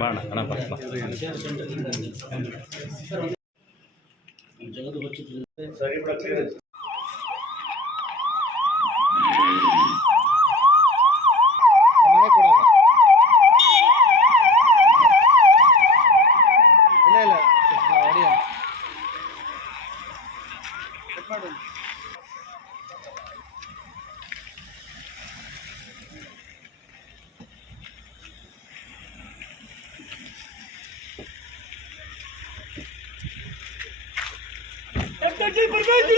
ಬಾಣ ಅಣ್ಣ ಬಾ ಬಾ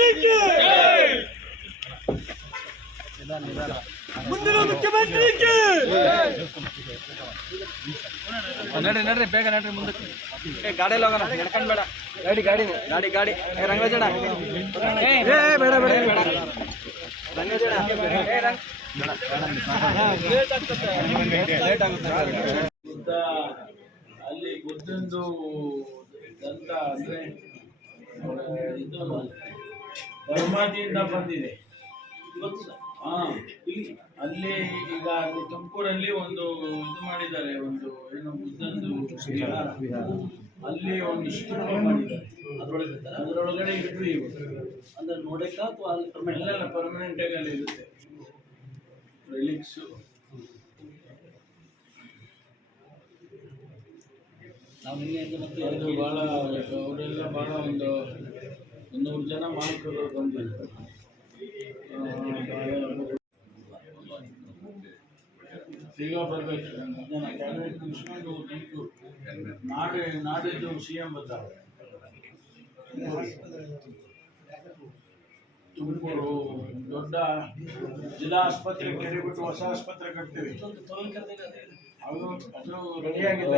ನಡ್ರಿ ನಡ್ರಿ ಬೇಗ ನಡ್ರಿ ಮುಂದಕ್ಕೆ. ಏ ಗಾಡಿ ಹೋಗೋಣ. ನಡ್ಕೊಂಡ್ ಬೇಡ. ಗಾಡಿ ಗಾಡಿ ಗಾಡಿ ಗಾಡಿ. ಏ ರಂಗಜಣ ಏ ಬೇಡ ಬೇಡ ಬೇಡ. ರಂಗಜಣ ಏ ರಂಗ ಲೇಟ್ ಆಗುತ್ತೆ ಬುದ್ಧ ಅಲ್ಲಿ ಬುದ್ಧಂದು ದಂತ ಅಂದ್ರೆ ಇದು ಬಂದಿದೆ. ಹಾಂ ಅಲ್ಲಿ ಈಗ ತುಮಕೂರಲ್ಲಿ ಒಂದು ಇದು ಮಾಡಿದ್ದಾರೆ ಒಂದು ಏನು ಬುದ್ಧಂದು. ಅಲ್ಲಿ ಒಂದು ಸ್ತೂಪ ಮಾಡಿದ್ದಾರೆ. ಅದರೊಳಗೆ ಅದರೊಳಗಡೆ ಇವರು ಅಂದ್ರೆ ನೋಡಕ್ಕ ಅಥವಾ ಅಲ್ಲಿ ಎಲ್ಲ ಪರ್ಮನೆಂಟ್ ಆಗಿ ಅಲ್ಲಿ ಇರುತ್ತೆ. ರಿಲಿಕ್ಸು ಅದು ಭಾಳ ಅವರೆಲ್ಲ ಭಾಳ ಒಂದು ನೂರು ಜನ ಮಾಲಕರು ಬಂದಿದ್ದರು ಈಗ ಬರ್ಬೇಕು. ಕ್ಯಾಬಿನೆಟ್ ಮುಗಿಸ್ಕೊಂಡು ನಾಳೆ ನಾಡಿದ್ದು ಸಿ ಎಂ ಬರ್ತಾರೆ. ತುಮಕೂರು ದೊಡ್ಡ ಜಿಲ್ಲಾ ಆಸ್ಪತ್ರೆ ಕೆರೆ ಬಿಟ್ಟು ಹೊಸ ಆಸ್ಪತ್ರೆ ಕಟ್ತೀವಿ. ಅದು ಅದು ರೆಡಿಯಾಗಿಲ್ಲ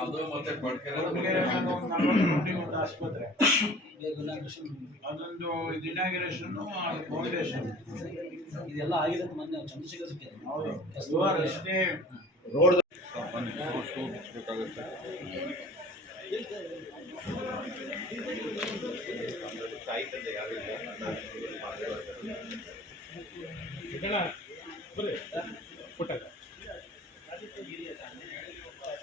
ಅದು ಮತ್ತೆ ಒಂದು ಆಸ್ಪತ್ರೆ. ಅದೊಂದು ಇನಾಗ್ರೇಷನ್ ಫೌಂಡೇಶನ್ ಇದೆಲ್ಲ ಆಗಿದೆ ಮೊನ್ನೆ ಚಂದ್ರಶೇಖರ್ ಸಿಕ್ಕಿದೆ ಹೌದು. ರೋಡ್ ಅಷ್ಟೇ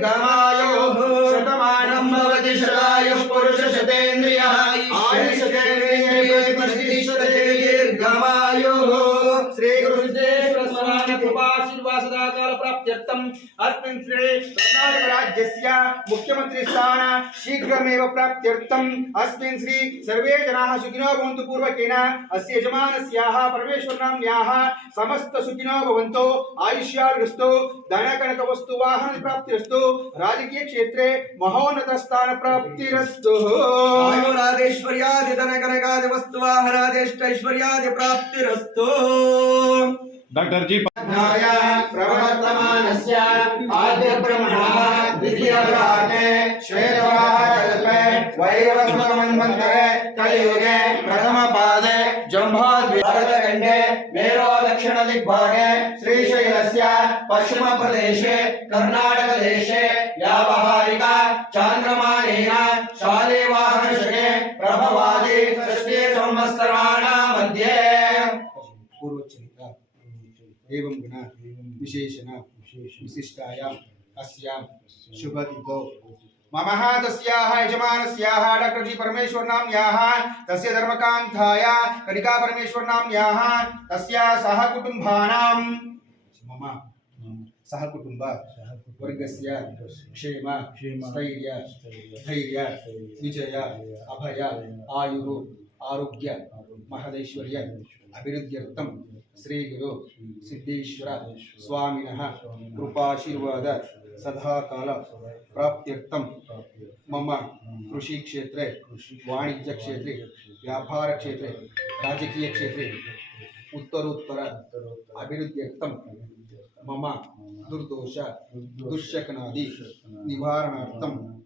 द्रविणोदारासते दीर्घमायुः कृपाशीर्वासदाकाल प्राप्त्यर्थम् अस्मिन् श्री कर्नाटक राज्यस्य मुख्यमन्त्री स्थान शीघ्रमेव प्राप्त्यर्थम् अस्मिन् श्री सर्वे जनाः सुखिनो भवन्तु पूर्वकेन अस्य यजमानस्याः परमेश्वरनाम्न्याः समस्त सुखिनो भवन्तु आयुष्याभिस्तु धनकनकवस्तु वाहन प्राप्तिरस्तु राजकीय क्षेत्रे डॉक्टर जी पश्चिम प्रदेश कर्नाटक देशे वैवस्वतमन्वन्तरे कलियुगे प्रथमपादे जम्भाद्विभारतखण्डे मेरोदक्षिणदिग्भागे श्रीशैलस्य व्यावहारिक चांद्रमा शालेवाहनशके प्रभवादि मध्ये एवं गुण विशेषण विशिष्टायाम् अस्यां ममः तस्याः यजमानस्याः डॉक्टर जी तस्य धर्मकान्ताय कनिका तस्याः मम वर्गस्य क्षेम स्थैर्य धैर्य विजय अभय आयुः। ಆರೋಗ್ಯ, ಮಹದೈಶ್ವರ್ಯ, ಅಭಿವೃದ್ಧಿಯರ್ಥಂ ಶ್ರೀ ಗುರು ಸಿದ್ದೇಶ್ವರ ಸ್ವಾಮಿನಃ ಕೃಪಾಶೀರ್ವಾದ ಸದಾಕಾಲ ಪ್ರಾಪ್ತ್ಯರ್ಥಂ. ಮಮ ಕೃಷಿ ಕ್ಷೇತ್ರೆ, ವಾಣಿಜ್ಯ ಕ್ಷೇತ್ರೆ, ವ್ಯಾಪಾರ ಕ್ಷೇತ್ರೆ, ರಾಜಕೀಯ ಕ್ಷೇತ್ರೆ, ಉತ್ತರೋತ್ತರ ಅಭಿವೃದ್ಧಿಯರ್ಥಂ. ಮಮ ದುರ್ದೋಷ ದುಶ್ಯಕನಾದಿ ನಿವಾರಣಾರ್ಥಂ.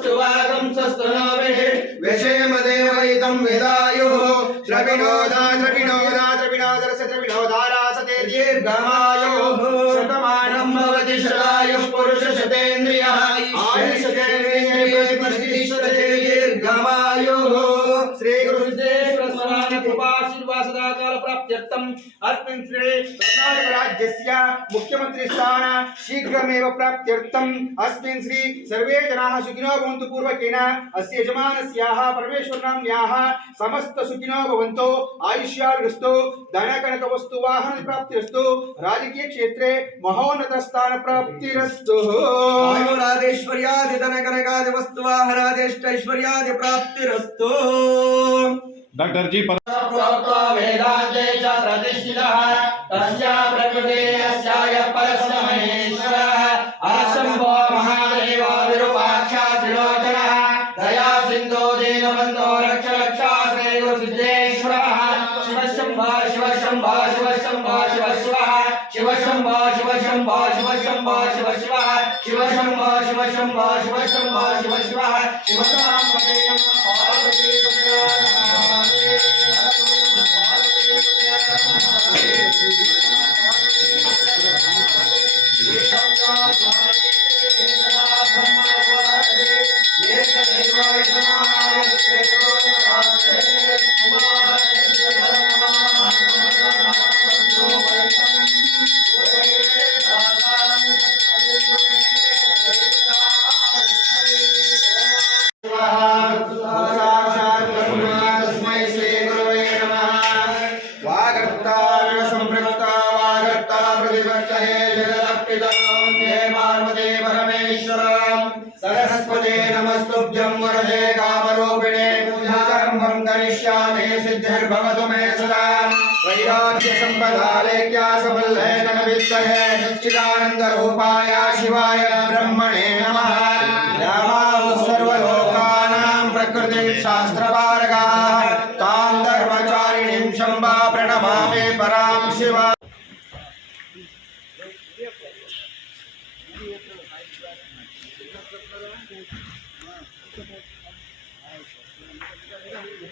శ్రవిణం వేదాయు ద్రవిణోదా ద్రవిణోదా ద్రవిణోదరస ద్రవిణోదారాసతే దీర్ఘమాయు శతమానం భవతి శతాయు పురుష శతేంద్రియः ಸ್ವಾತಂತ್ರ್ಯೇ ಕರ್ನಾಟಕ ರಾಜ್ಯಸ್ಯ ಮುಖ್ಯಮಂತ್ರಿ ಸ್ಥಾನ ಶೀಘ್ರಮೇವ ಪ್ರಾಪ್ತ್ಯರ್ಥಂ ಅಸ್ಮಿನ್ ಶ್ರೀ ಸರ್ವೇ ಜನಾಃ ಸುಖಿನೋ ಭವಂತು ಪೂರ್ವಕೇನ ಅಸ್ಯ ಯಜಮಾನಸ್ಯಾಃ ಪರಮೇಶ್ವರನಾಮ್ನ್ಯಾಃ ಸಮಸ್ತ ಸುಖಿನೋ ಭವಂತೋ ಆಯುಷ್ಯಾರ್ಗಸ್ತೋ ಧನಕನಕ ವಸ್ತು ವಾಹನ ಪ್ರಾಪ್ತಿರಸ್ತು ರಾಜಕೀಯ ಕ್ಷೇತ್ರೇ ಮಹೋನ್ನತ ಸ್ಥಾನ ಪ್ರಾಪ್ತಿರಸ್ತು ಆಯುರಾದೇಶ್ವರ್ಯಾದಿ ಧನಕನಕಾದಿ ವಸ್ತು ವಾಹನಾದೇಷ್ಟ ಐಶ್ವರ್ಯಾದಿ ಪ್ರಾಪ್ತಿರಸ್ತು डॉक्टर जी पर प्रोक्तो वेदान्ते च प्रतिष्ठितः। तस्य प्रकृतेस्याय परस्महेश्वरः आशम्भो महादेव विरूपाक्षा त्रिलोचनः दया सिन्धो दीनबन्धो रक्ष रक्षा श्रीगुरुसिद्धेश्वरः शिवशम्भ शिवशम्भ शिवशम्भ, शिवशिवः। शिवशम्भ शिवशम्भ शिवशम्भ, शिवशिवः। शिवशम्भ शिवशम्भ शिवशम्भ, शिवशिवः। नमः पार्वती सरस्वते नमस्तुभ्यं वरदे कामरूपिणे पूजाकर्मं करिष्यामि सिद्धिर्भवतु मे सदा। वैराग्यसम्पदालेख्या सफलहेतन वित्तये सच्चिदानन्दरूपाय शिवाय ब्रह्मणे नमः।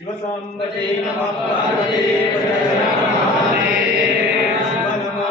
சிவசாம்பதே நம பார்வதே சிவ நம